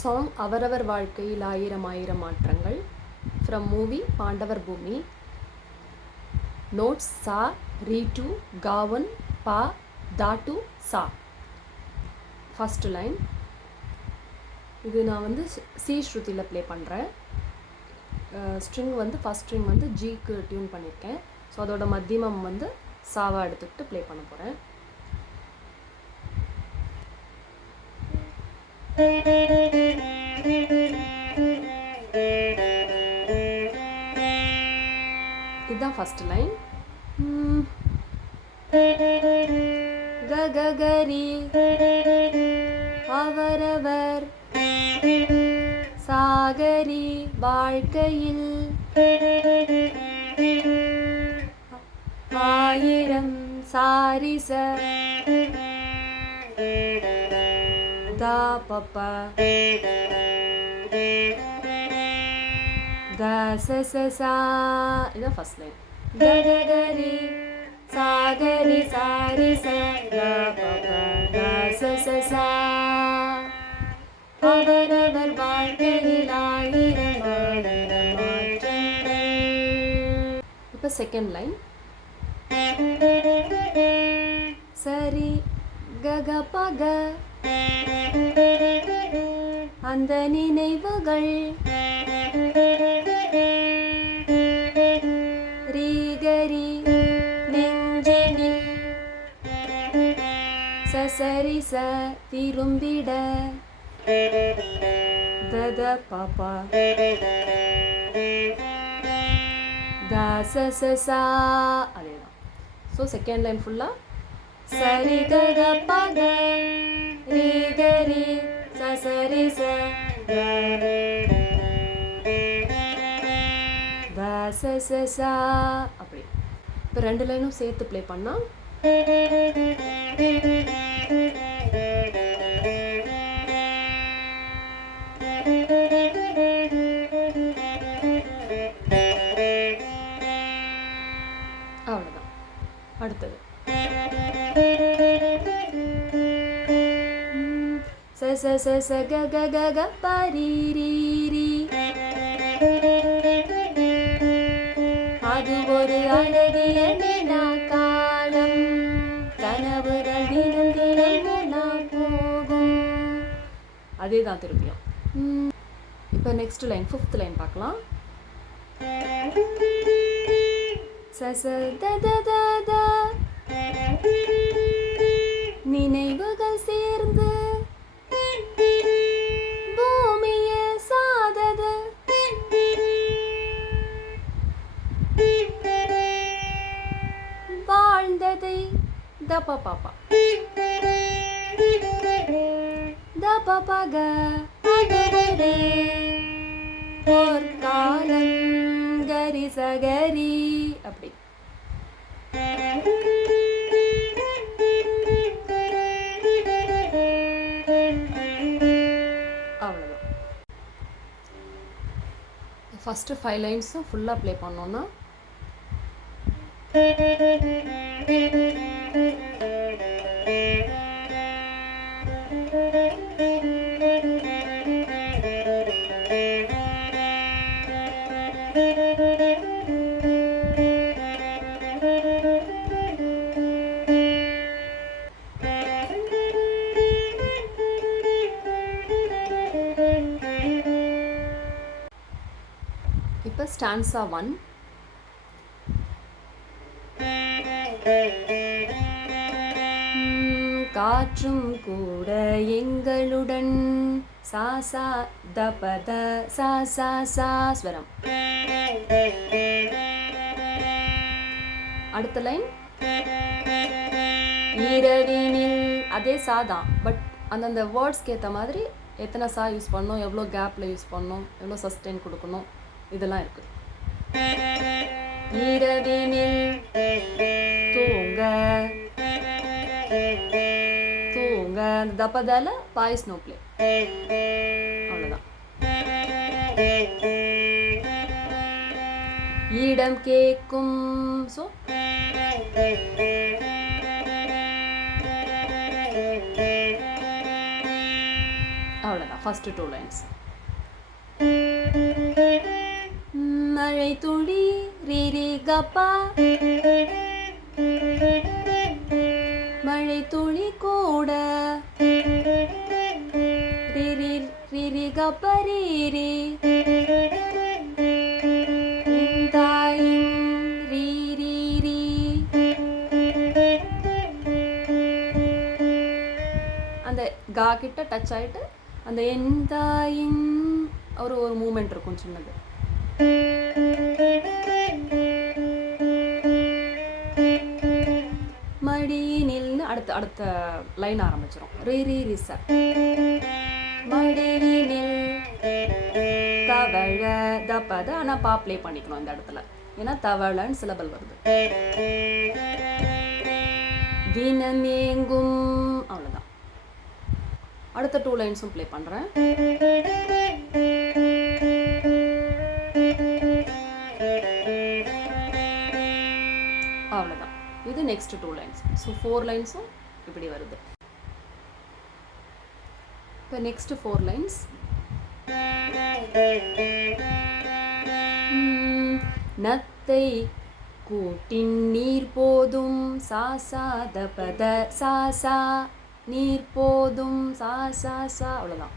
Song அவரவர் வாழ்க்கையில் ஆயிரம் ஆயிரம் மாற்றங்கள் from movie Pandavar bhoomi. Notes sa, re2, ga1, pa, da2, sa. First line. இது நான் வந்து சி ஸ்ருதியில் ப்ளே பண்ணுறேன். ஸ்ட்ரிங் வந்து ஃபஸ்ட் ஸ்ட்ரிங் வந்து ஜிக்கு டியூன் பண்ணியிருக்கேன். ஸோ அதோட மத்தியமம் வந்து சாவா எடுத்துக்கிட்டு ப்ளே பண்ண போகிறேன். இதுதான் ஃபஸ்ட் லைன். ககரி அவரவர் சாகரி வாழ்க்கையில் ஆயிரம் சாரிச da papa da sssa. இதான் ஃபர்ஸ்ட் லைன். ககரி சாகரி சாரிச da papa da sssa அவரவர் வாழ்க்கையில் ஆயிரம் ஆயிரம் மாற்றங்கள். இப்போ செகண்ட் லைன். சரி கக பக அந்த நினைவுகள் ரீகரி நெஞ்சினில் ssrs thirumbida தத பாப்பா da ssss. அதேதான். ஸோ செகண்ட் லைன் ஃபுல்லாக சரி கக பக ரீகரி ssrs da ssss அப்படி. இப்போ ரெண்டு லைனும் சேர்த்து ப்ளே பண்ணால் அவ்வளோதான். அடுத்தது ssss gggg பரீரீரி அது ஒரு அழகிய நிலா காலம் கனவுகள் தினம் தினம் உலா போகும். அதே தான் திருப்பியும். இப்போ நெக்ஸ்ட் லைன் ஃபிஃப்த் லைன் பார்க்கலாம். சச த நினைவுகள் சேர்ந்து பூமியை சாதது வாழ்ந்ததை தப்பா பாப்பா தப்பாக ஒரு காலம் கரி சகரி அப்படி. அவ்வளோதான். ஃபஸ்ட்டு 5 லைன்ஸும் ஃபுல்லாக ப்ளே பண்ணோன்னா இப்போ ஸ்டான்ஸா 1. காற்றும் கூட எங்களுடன் சாசா தபத சாசா சா ஸ்வரம். அடுத்த லைன் இரவினில் அதே சாதான், பட் அந்தந்த வேர்ட்ஸ்க்கு ஏற்ற மாதிரி எத்தனை சா யூஸ் பண்ணணும், எவ்வளோ கேப்பில் யூஸ் பண்ணணும், எவ்வளோ சஸ்டெயின் கொடுக்கணும், இதெல்லாம் இருக்குது. இரவினில் தூங்க தூங்க அந்த தப்பதால பாய்ஸ் நோ ப்ளே. அவ்வளோதான். இடம் கேட்கும். ஸோ அவ்வளோதான். அவ்வளோதான் ஃபஸ்ட்டு 2 லைன்ஸ். மழை துளி ரீரி கப்பா மழை துளி கூட ரீரி ரீரி கப்பா ரீரி அந்த கா கிட்ட டச் ஆகிட்டு அந்த எந்தாயின் ஒரு மூமெண்ட் இருக்கும் சின்னது. மடியினில்னு அடுத்த லைன் ஆரம்பிச்சிடும். ரீரி ரிச மடியினில் தவழ தப்பத. ஆனால் பா ப்ளே பண்ணிக்கணும் இந்த இடத்துல, ஏன்னா தவழன்னு சிலபல் வருது. தினமேங்கும் அவ்வளோதான். அடுத்த 2 லைன்ஸும் ப்ளே பண்ணுறேன். அவ்வளோதான். இது நெக்ஸ்ட் 2 லைன்ஸ். ஸோ 4 லைன்ஸும் இப்படி வருது. இப்போ நெக்ஸ்ட் 4 லைன்ஸ். நத்தை கூட்டின் நீர் போதும் சாசா தபத சாசா நீர் போதும் சாசா சா. அவ்வளோதான்.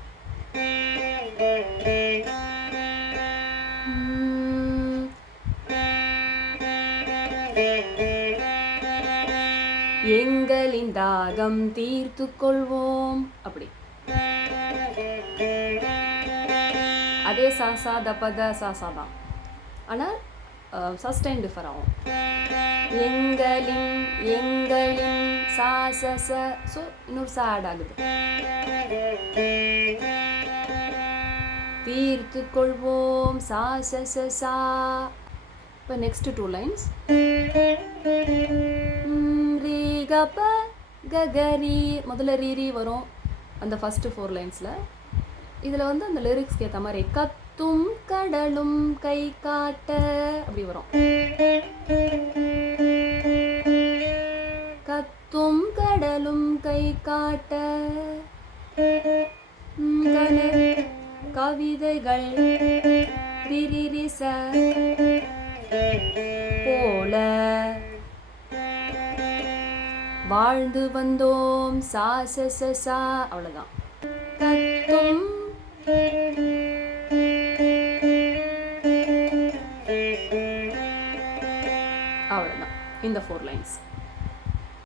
எங்களின் தாகம் தீர்த்து கொள்வோம். அப்படி அதே சாசா தபத சாசா தான், ஆனால் சஸ்டைன் டிஃபர் ஆகும். எங்களின் எங்களின் சாசச. ஸோ இன்னொரு சா ஆட் ஆகுது. தீர்த்து கொள்வோம் சாசசா. இப்போ நெக்ஸ்ட் 2 லைன்ஸ். ரீ கப ககரி. முதல்ல ரீரி வரும் அந்த ஃபஸ்ட்டு 4 லைன்ஸில். இதில் வந்து அந்த லிரிக்ஸ்க்கு ஏற்ற மாதிரி கத்தும் கடலும் கை காட்ட அப்படி வரும். கத்தும் கடலும் கை காட்ட கவிதைகள் ரிரிரிச போல வாழ்ந்து வந்தோம் சாசசா. அவ்வளோதான். கத்தும் அவ்வளோதான் இந்த 4 லைன்ஸ்.